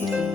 Amen.